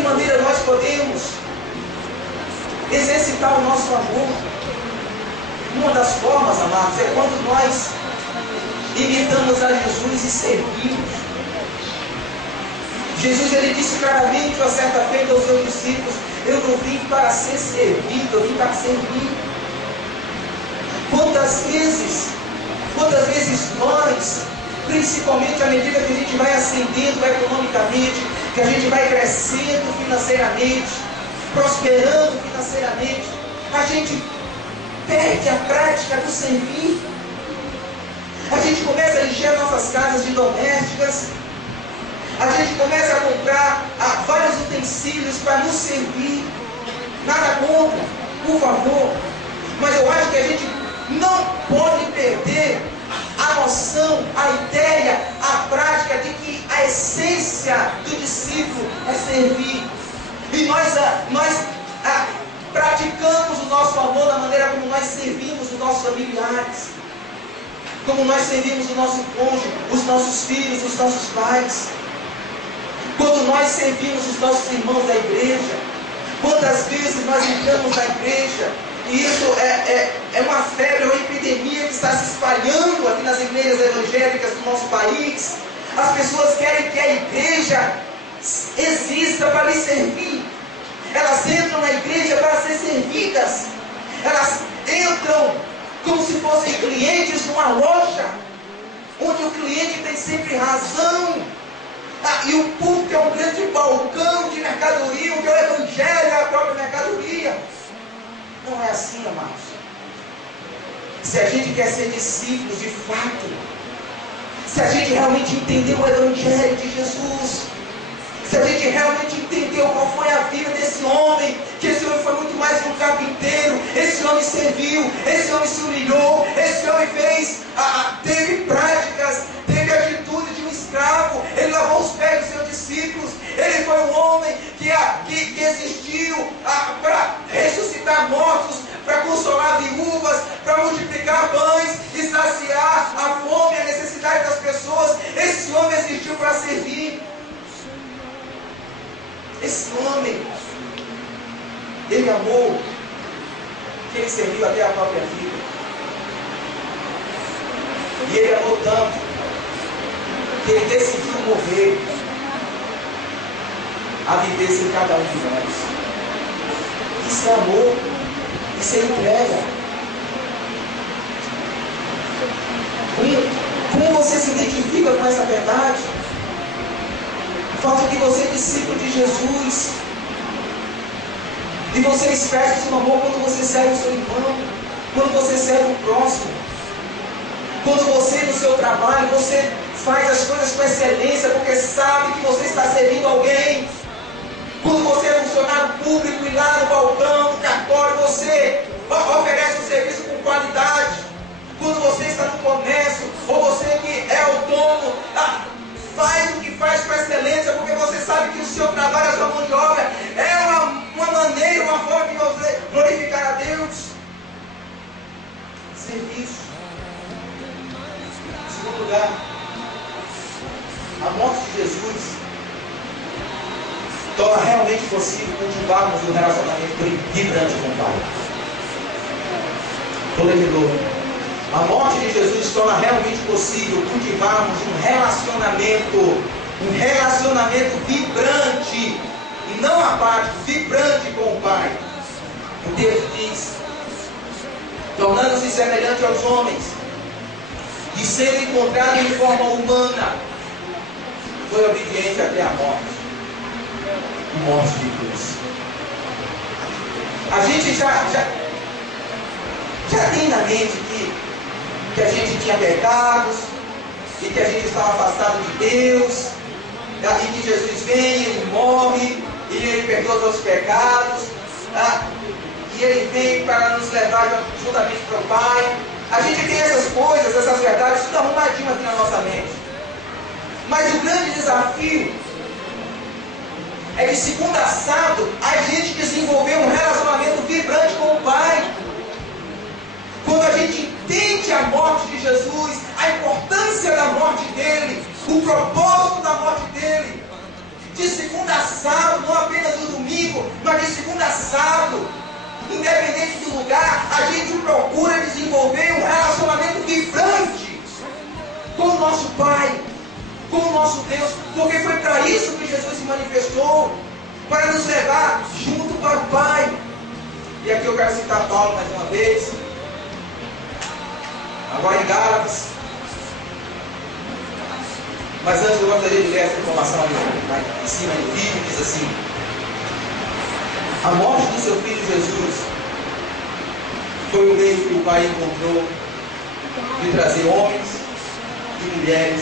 que maneira nós podemos exercitar o nosso amor? Uma das formas, amados, é quando nós imitamos a Jesus e servimos. Jesus, ele disse claramente uma certa feita aos seus discípulos: eu não vim para ser servido, eu vim para servir. Quantas vezes nós, principalmente à medida que a gente vai ascendendo economicamente, que a gente vai crescendo financeiramente, prosperando financeiramente, a gente perde a prática do servir. A gente começa a encher nossas casas de domésticas, a gente começa a comprar vários utensílios para nos servir. Nada contra, por favor, mas eu acho que a gente não pode perder a noção, a ideia, a prática de que a essência do discípulo é servir. E nós praticamos o nosso amor da maneira como nós servimos os nossos familiares, como nós servimos o nosso cônjuge, os nossos filhos, os nossos pais, quando nós servimos os nossos irmãos da igreja. Quantas vezes nós entramos na igreja, e isso é uma febre, é uma epidemia que está se espalhando aqui nas igrejas evangélicas do nosso país. As pessoas querem que a igreja exista para lhes servir. Elas entram na igreja para ser servidas. Elas entram como se fossem clientes numa loja, onde o cliente tem sempre razão. E o púlpito é um grande balcão de mercadoria, onde o evangelho é a própria mercadoria. Não é assim, amados. Se a gente quer ser discípulos de fato, se a gente realmente entender o evangelho de Jesus, se a gente realmente entendeu qual foi a vida desse homem, que esse homem foi muito mais que um carpinteiro, esse homem serviu, esse homem se humilhou, esse homem teve práticas, teve atitude de um escravo, ele lavou os pés dos seus discípulos, ele foi um homem que existiu para ressuscitar mortos, para consolar viúvas, para multiplicar pães e saciar a fome e a necessidade das pessoas. Esse homem existiu para servir. Esse homem, ele amou, que ele serviu até a própria vida. E ele amou tanto, que ele decidiu morrer a viver sem cada um de nós. Isso é amor, isso é entrega. Como você se identifica com essa verdade? O fato de você é discípulo de Jesus, e você expressa o seu amor quando você serve o seu irmão, quando você serve o próximo, quando você no seu trabalho, você faz as coisas com excelência, porque sabe que você está servindo alguém. Quando você é funcionário público e lá no balcão, no cartório, você oferece um serviço com qualidade. Quando você está no comércio, ou você que é o dono, faz o que faz com excelência, porque você sabe que o seu trabalho, a sua mão de obra, é uma maneira, uma forma de você glorificar a Deus. Serviço. Em segundo lugar, a morte de Jesus torna realmente possível cultivarmos um relacionamento vibrante com o Pai. Vou ler de novo. A morte de Jesus torna realmente possível cultivarmos um relacionamento vibrante, e não apático, vibrante com o Pai. O texto diz: tornando-se semelhante aos homens, e sendo encontrado em forma humana, foi obediente até a morte. Morte de Deus. A gente já tem na mente que a gente tinha pecados, e que a gente estava afastado de Deus, e que Jesus vem, ele morre, e ele perdoa os nossos pecados, e ele vem para nos levar juntamente para o Pai. A gente tem essas coisas, essas verdades, tudo arrumadinho aqui na nossa mente. Mas o grande desafio é que, segundo assado, a gente desenvolveu um relacionamento vibrante com o Pai. Quando a gente entende a morte de Jesus, a importância da morte dele, o propósito da morte dele, de segundo assado, não apenas domingo, mas de segunda a sábado, independente do lugar, a gente procura desenvolver um relacionamento vibrante com o nosso Pai, com o nosso Deus, porque foi para isso que Jesus se manifestou, para nos levar junto para o Pai. E aqui eu quero citar Paulo mais uma vez, agora em Gálatas. Mas antes eu gostaria de ler essa informação ali em cima do vídeo, diz assim: a morte do seu filho Jesus foi o meio que o Pai encontrou de trazer homens e mulheres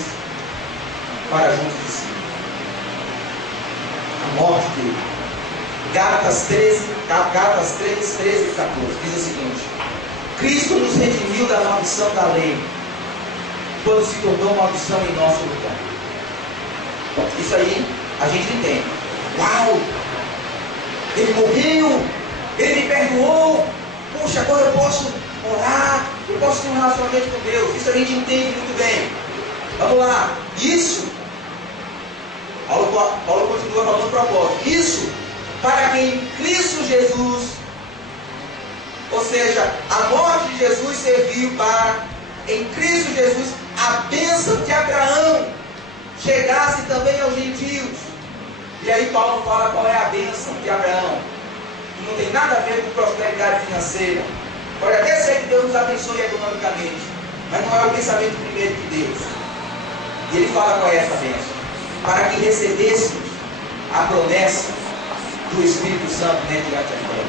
para junto de si. A morte dele. Gálatas 3, 13 e 14 diz o seguinte: Cristo nos redimiu da maldição da lei, quando se tornou maldição em nosso lugar. Isso aí a gente entende. Uau! Ele morreu, Ele me perdoou. Poxa, agora eu posso orar, eu posso ter um relacionamento com Deus. Isso a gente entende muito bem. Vamos lá. Isso, Paulo continua falando o propósito. Isso para que em Cristo Jesus, ou seja, a morte de Jesus serviu para, em Cristo Jesus, a bênção de Abraão chegasse também aos gentios. E aí Paulo fala qual é a bênção de Abraão. Não tem nada a ver com prosperidade financeira. Pode até ser que Deus nos abençoe economicamente, mas não é o pensamento primeiro de Deus. E ele fala qual é essa bênção: para que recebêssemos a promessa do Espírito Santo dentro da terra.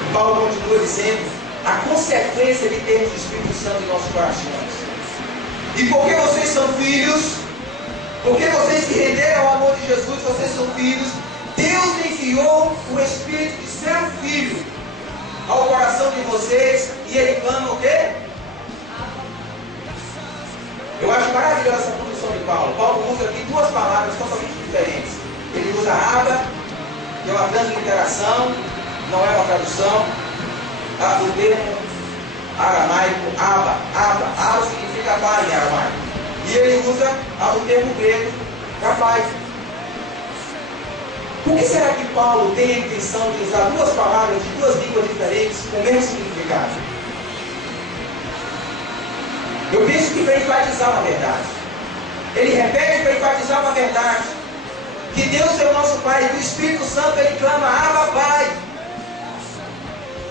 E Paulo continua dizendo a consequência de termos o Espírito Santo em nossos corações. E porque vocês são filhos, porque vocês se renderam ao amor de Jesus, vocês são filhos, Deus enviou o Espírito de seu Filho ao coração de vocês, e ele clama o quê? Eu acho maravilhosa essa produção de Paulo. Paulo usa aqui duas palavras totalmente diferentes. Ele usa Abba, que é uma transliteração, não é uma tradução. O termo aramaico, Abba significa pai em aramaico. E ele usa o termo grego, rapaz. Por que será que Paulo tem a intenção de usar duas palavras de duas línguas diferentes com o mesmo significado? Eu penso que para enfatizar uma verdade. Ele repete para enfatizar uma verdade: que Deus é o nosso Pai, e que o Espírito Santo ele clama Abba Pai.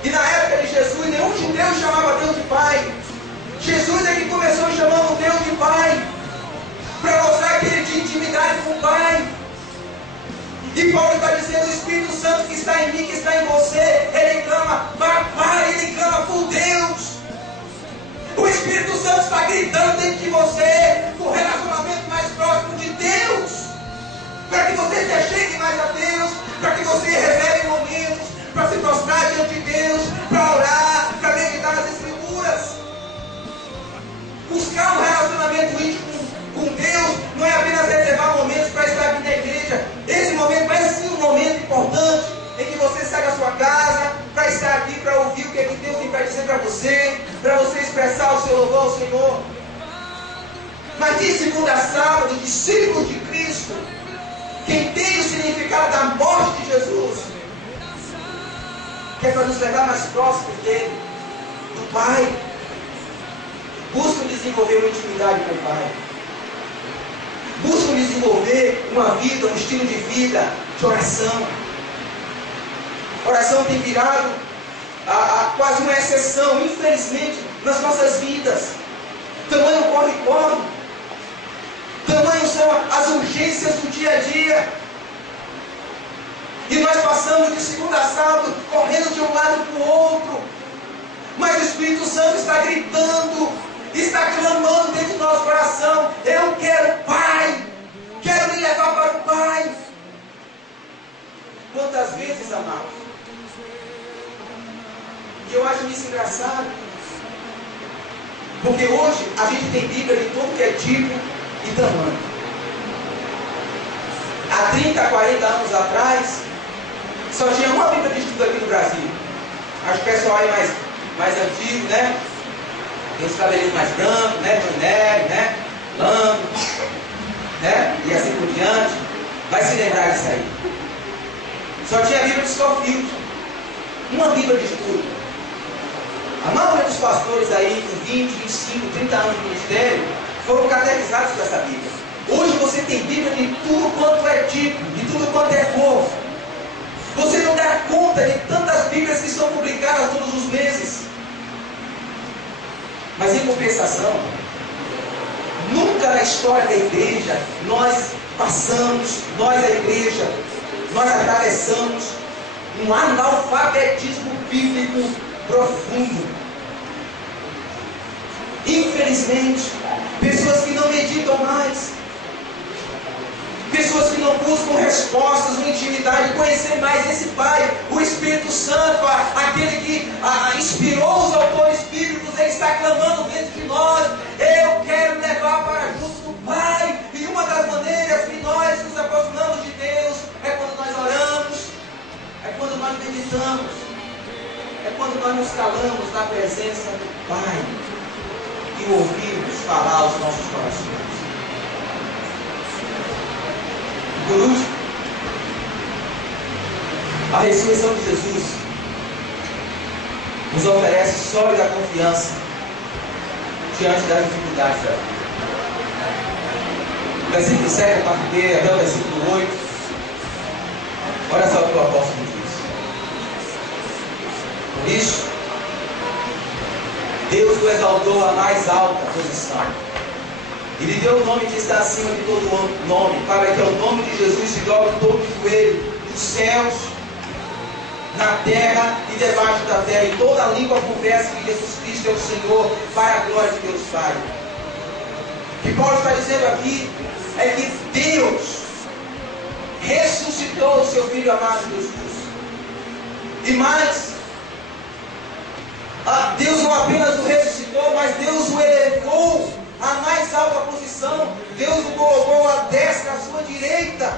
E na época de Jesus, nenhum de Deus chamava Deus de Pai. Jesus é que começou chamando Deus de Pai, para mostrar que ele tinha intimidade com o Pai. E Paulo está dizendo: o Espírito Santo que está em mim, que está em você, ele clama Papai, ele clama por Deus. O Espírito Santo está gritando dentro de você por um relacionamento mais próximo de Deus, para que você se achegue mais a Deus, para que você reserve momentos para se prostrar diante de Deus, para orar, para meditar nas Escrituras. Buscar um relacionamento íntimo com Deus não é apenas reservar momentos para estar aqui na igreja. Esse momento vai ser um momento importante em que você sai da sua casa para estar aqui, para ouvir o que Deus tem para dizer para você expressar o seu louvor ao Senhor. Mas de segunda a sábado, discípulos de Cristo, que entende o significado da morte de Jesus, que é para nos levar mais próximos dele, do Pai, buscam desenvolver uma intimidade com o Pai, buscam desenvolver uma vida, um estilo de vida de oração. Oração tem virado quase uma exceção, infelizmente, nas nossas vidas. Tamanho corre-corre, tamanho são as urgências do dia a dia, e nós passamos de segunda a sábado correndo de um lado para o outro. Mas o Espírito Santo está gritando, está clamando dentro do nosso coração: eu quero Pai, quero me levar para o Pai. Quantas vezes, amados, e eu acho isso engraçado, porque hoje a gente tem Bíblia de todo que é tipo e tamanho. Há 30, 40 anos atrás, só tinha uma Bíblia de estudo aqui no Brasil. Acho que o pessoal aí mais antigo, né? Tem os cabelinhos mais brancos, né? Mané, né? Lando, né? E assim por diante. Vai se lembrar disso aí. Só tinha a Bíblia de Scofield, uma Bíblia de estudo. A maioria dos pastores aí com 20, 25, 30 anos de ministério foram catequizados com essa Bíblia. Hoje você tem Bíblia de tudo quanto é tipo, de tudo quanto é cor. Você não dá conta de tantas Bíblias que são publicadas todos os meses. Mas em compensação, nunca na história da igreja nós passamos, nós a igreja, nós atravessamos um analfabetismo bíblico profundo. Infelizmente, pessoas que não meditam mais, pessoas que não buscam respostas ou intimidade, conhecer mais esse Pai, o Espírito Santo, aquele que inspirou os autores bíblicos. Ele está clamando dentro de nós: eu quero levar para junto do Pai. E uma das maneiras que nós nos aproximamos de Deus é quando nós oramos, é quando nós meditamos, é quando nós nos calamos na presença do Pai e ouvimos falar aos nossos corações. Por último, a ressurreição de Jesus nos oferece sólida confiança diante das dificuldades da vida. Versículo 7, a parte B, até o versículo 8. Olha só o que o apóstolo diz. Por isso, Deus o exaltou à mais alta posição. E lhe deu o nome que está acima de todo nome, para que ao nome de Jesus se dobre todo o joelho, nos céus, na terra e debaixo da terra, e toda a língua confesse que Jesus Cristo é o Senhor, para a glória de Deus Pai. O que Paulo está dizendo aqui é que Deus ressuscitou o seu Filho amado Jesus. E mais, Deus não apenas o ressuscitou, mas Deus o elevou a mais alta posição. Deus o colocou à destra, à sua direita.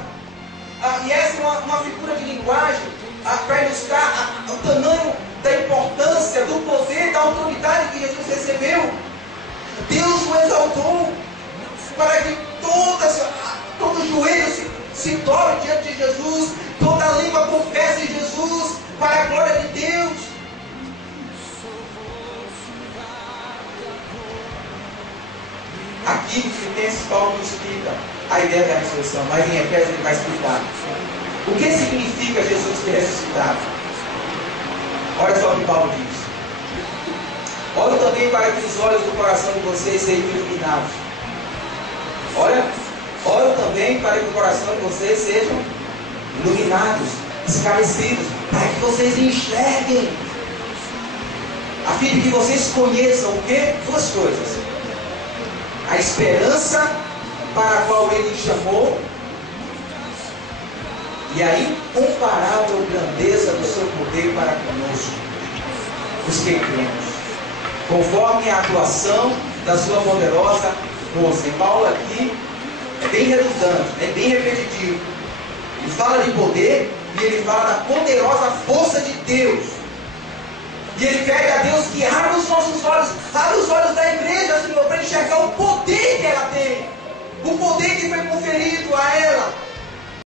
E essa é uma figura de linguagem para ilustrar o tamanho da importância, do poder, da autoridade que Jesus recebeu. Deus o exaltou para que todo joelho se dobre diante de Jesus, toda língua confesse Jesus, para a glória de Deus. Aqui em Filipenses, Paulo nos explica a ideia da ressurreição, mas em Efésios ele vai explicar o que significa Jesus ter ressuscitado. Olha só o que Paulo diz: olha também para que os olhos do coração de vocês sejam iluminados. Olha também para que o coração de vocês sejam iluminados, esclarecidos, para que vocês enxerguem, a fim de que vocês conheçam o quê? Duas coisas: a esperança para a qual Ele chamou e a incomparável grandeza do seu poder para conosco, os que cremos, conforme a atuação da sua poderosa força. E Paulo aqui é bem redundante, é bem repetitivo. Ele fala de poder e ele fala da poderosa força de Deus. E ele pede a Deus que abra os nossos olhos, abra os olhos da igreja, Senhor, para enxergar o poder que ela tem, o poder que foi conferido a ela,